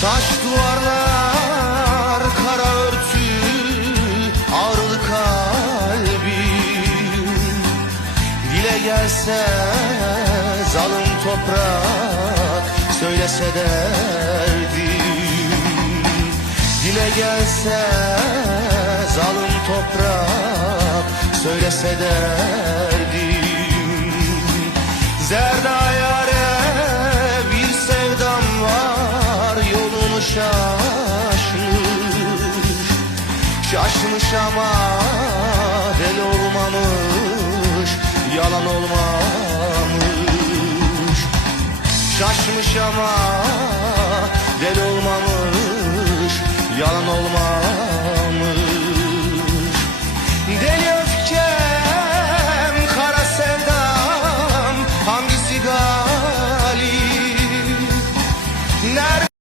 Taş duvarlar, kara örtü, ağrılı kalbim. Dile gelse zalim toprak, söylese derdim. Dile gelse zalim toprak, söylese derdim. Zerda yâre bir sevdam var, yolunu şaşmış. Şaşmış ama deli olmamış, yalan olmamış. Şaşmış ama